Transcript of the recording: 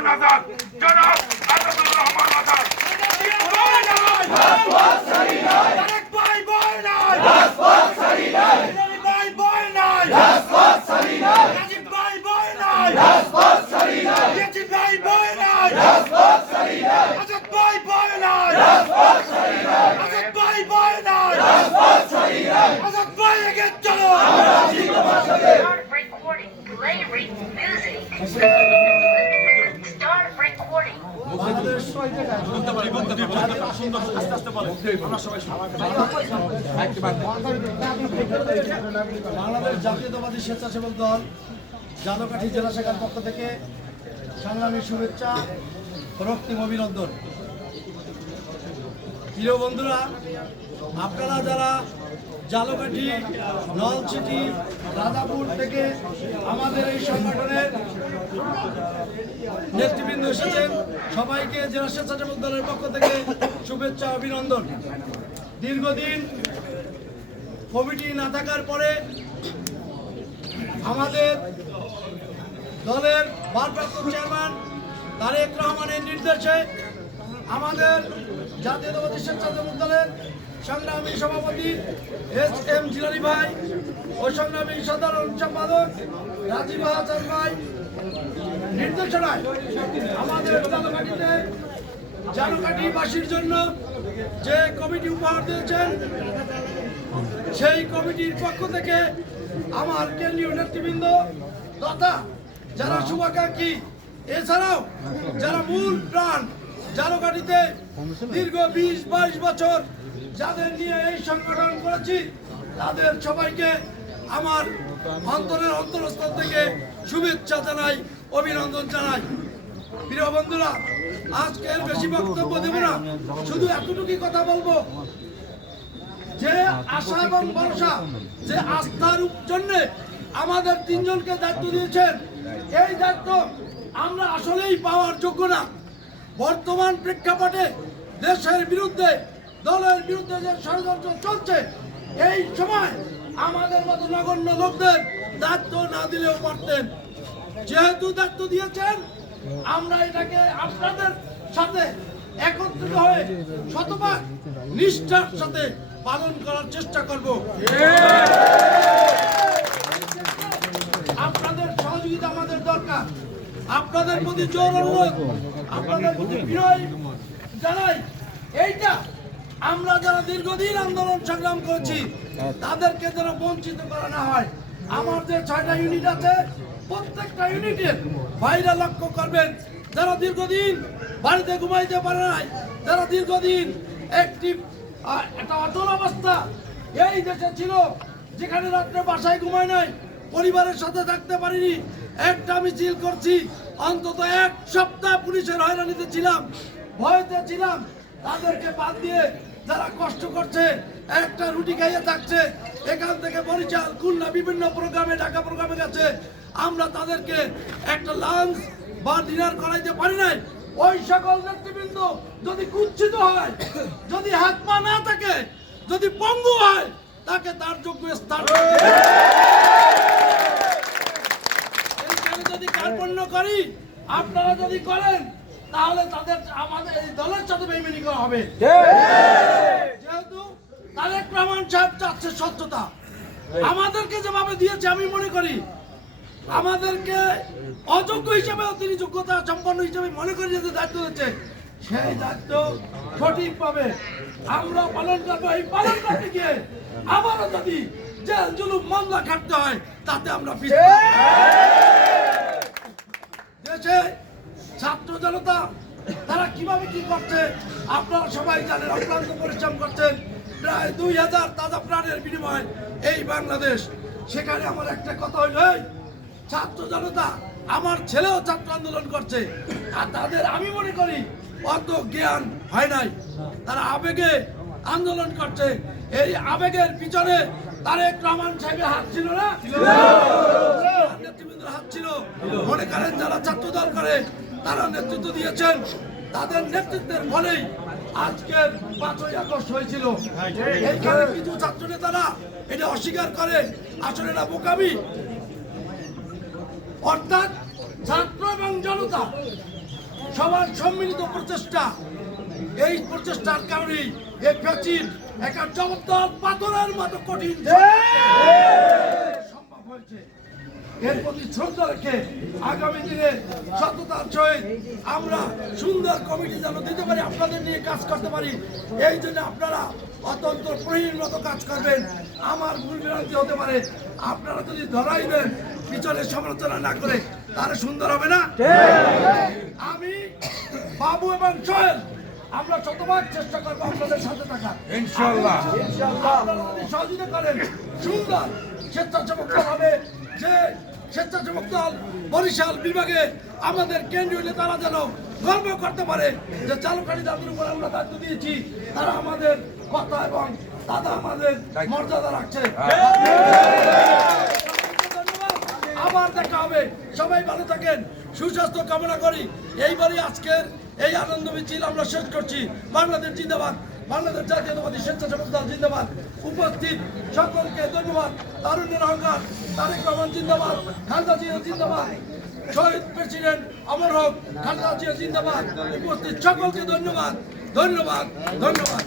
রহমান আজাদ, জনাব আসাদুর রহমান আজাদ। বাংলাদেশ জাতীয়তাবাদী স্বেচ্ছাসেবক দল ঝালকাঠি জেলা শাখার পক্ষ থেকে সংগ্রামী শুভেচ্ছা রক্তিম অভিনন্দন। প্রিয় বন্ধুরা, আপনারা যারা ঝালকাঠি, নলছিটি, রাজাপুর থেকে আমাদের এই সংগঠনের নেতৃবৃন্দ এসেছেন, সবাইকে জেলা স্বেচ্ছাসেবক দলের পক্ষ থেকে শুভেচ্ছা অভিনন্দন। দীর্ঘদিন কমিটি না থাকার পরে আমাদের দলের ভারপ্রাপ্ত চেয়ারম্যান তারেক রহমানের নির্দেশে আমাদের জাতীয়তাবাদী স্বেচ্ছাসেবক দলের সংগ্রামী সভাপতি এস.এম. জিলানী ভাই ও সংগ্রামী সাধারণ সম্পাদক রাজীব হাসান ভাই নির্দেশনায় আমাদের ঝালকাঠিবাসীর জন্য যে কমিটি উপহার দিয়েছেন, সেই কমিটির পক্ষ থেকে আমার কেন্দ্রীয় নেতৃবৃন্দ তথা যারা শুভাকাঙ্ক্ষী, এছাড়াও যারা মূল প্রাণ ঝালকাঠিতে দীর্ঘ 20-22 বছর যাদের নিয়ে এই সংগঠন করেছি, তাদের সবাইকে আমার অন্তরের অন্তরস্থল থেকে শুভেচ্ছা জানাই, অভিনন্দন জানাই। প্রিয় বন্ধুরা, আজকের বেশি বক্তব্য দেব না, শুধু এতটুকুই কথা বলবো যে আশা এবং ভরসা, যে আস্থার জন্য আমাদের তিনজনকে দায়িত্ব দিয়েছেন, এই দায়িত্ব আমরা আসলেই পাওয়ার যোগ্য না। বর্তমান প্রেক্ষাপটে দেশের বিরুদ্ধে, দলের বিরুদ্ধে যে ষড়যন্ত্র চলছে, এই সময় আমাদের মতো নগণ্য লোকদের দায়িত্ব না দিলেও পারতেন। যেহেতু দায়িত্ব দিয়েছেন, আমরা এটাকে আপনাদের সাথে একত্রিত হয়ে শতভাগ নিষ্ঠার সাথে পালন করার চেষ্টা করব। আপনাদের সহযোগিতা আমাদের দরকার। আপনাদের প্রতি জোর অনুরোধ, আপনাদের প্রতি বিনয় জানাই, এইটা আমরা যারা দীর্ঘদিন আন্দোলন সংগ্রাম করেছি তাদেরকে যেন বঞ্চিত করা না হয়। আমার যে 6টা ইউনিট আছে, প্রত্যেকটা ইউনিটের ভাইরা লক্ষ্য করবেন যারা দীর্ঘদিন বাড়িতে ঘুমাইতে পারে নাই, যারা দীর্ঘদিন একটা অচল অবস্থা এই দেশে ছিল, যেখানে রাত্রে বাসায় ঘুমায় নাই, পরিবারের সাথে থাকতে পারিনি, একটা মিছিল করছি, অন্তত 1 সপ্তাহ পুলিশের হয়রানিতে ছিলাম, ভয়তে ছিলাম। তাদেরকে বাদ দিয়ে যারা কষ্ট করছে, একটা রুটি খাইয়ে থাকছে, এখান থেকে বরিশাল, খুলনা বিভিন্ন প্রোগ্রামে, ঢাকা প্রোগ্রামে গেছে, আমরা তাদেরকে একটা লাঞ্চ বা ডিনার করাইতে পারি নাই। ওই সকল নেতৃবৃন্দ যদি কুচ্ছিত হয়, যদি হাত পা না থাকে, যদি পঙ্গু হয়, তাকে তার যোগ্য স্থান যদি কার্পণ্য করি, আপনারা যদি করেন, তাহলে তাদের আমাদের এই দলের সাথে বেইমানি করা হবে। যেহেতু তারেক রহমান সাহেব চাচ্ছে সত্যতা, আমাদেরকে যেভাবে দিয়েছে, আমি মনে করি আমাদেরকে অযোগ্য হিসেবেও তিনি যোগ্যতা সম্পন্ন হিসেবে মনে করি যে দায়িত্ব দিচ্ছে, সেই দায়িত্ব সঠিকভাবে আমরা পালন করবো। এই পালন করতে গিয়ে আবারও যদি জেল জুলুম মামলা খাটতে হয়, তাতে আমরা দেশে ছাত্র জনতা তারা কিভাবে কি করছে আপনারা সবাই জানেন। অক্লান্ত পরিশ্রম করছেন, প্রায় 2000 তাজা প্রাণের বিনিময়ে এই বাংলাদেশ। সেখানে আমার একটা কথা হইল, ছাত্র জনতা, আমার ছেলেও ছাত্র আন্দোলন করছে, আর তাদের আমি মনে করি অত জ্ঞান হয় নাই, তারা আবেগে আন্দোলন করছে। এই আবেগের পিছনে তারেক রহমান সাহেবের হাত ছিল না, নেতৃবৃন্দের হাত ছিল। মনে করেন যারা ছাত্র দল করে, তারা নেতৃত্ব দিয়েছেন, তাদের নেতৃত্বের ফলেই আজকের 5ই আগস্ট হয়েছিল। এইখানে কিছু ছাত্র নেতারা এটা অস্বীকার করে, আসলে এটা বোকামি। অর্থাৎ ছাত্র এবং জনতা সবার সম্মিলিত প্রচেষ্টা, এই প্রচেষ্টার কারণেই এই প্রাচীন একটা চমৎকার পাথরের মতো কঠিন সম্ভব হয়েছে। এর প্রতি শ্রদ্ধা রেখে আগামী দিনে সততার সহিত আমরা সুন্দর কমিটি যেন দিতে পারি, আপনাদের নিয়ে কাজ করতে পারি। এই জন্য আপনারা অত্যন্ত প্রহীন মতো কাজ করবেন। আমার ভুল বিভ্রান্তি হতে পারে, আপনারা যদি ধরাই দেন পিছনে সমালোচনা না করে, তাহলে সুন্দর হবে না। আমি বাবু এবং সোহেল আমরা শতভাগ চেষ্টা করবো আপনাদের সাথে থাকার, ইনশাআল্লাহ। আপনারা যদি সহযোগিতা করেন সুন্দর স্বেচ্ছাসেবক দল হবে। যে স্বেচ্ছাসেবক দল বরিশাল বিভাগে আমাদের কেন্দ্রীয় নেতারা যেন গর্ব করতে পারে যে চালুকারী দাদুর উপর আমরা দায়িত্ব দিয়েছি, তারা আমাদের কথা এবং দাদা আমাদের মর্যাদা রাখছে। আবার দেখা হবে, সবাই ভালো থাকেন, সুস্বাস্থ্য কামনা করি। এইবারই আজকের এই আনন্দ মিছিল আমরা শেষ করছি। বাংলাদেশ জিন্দাবাদ, বাংলাদেশ জাতীয়তাবাদী স্বেচ্ছাসেবক দল জিন্দাবাদ। উপস্থিত সকলকে ধন্যবাদ। তারুণ্যের অহংকার তারেক রহমান জিন্দাবাদ, খালেদা জিয়া জিন্দাবাদ, শহীদ প্রেসিডেন্ট অমর হোক, খালেদা জিয়া জিন্দাবাদ। উপস্থিত সকলকে ধন্যবাদ, ধন্যবাদ, ধন্যবাদ।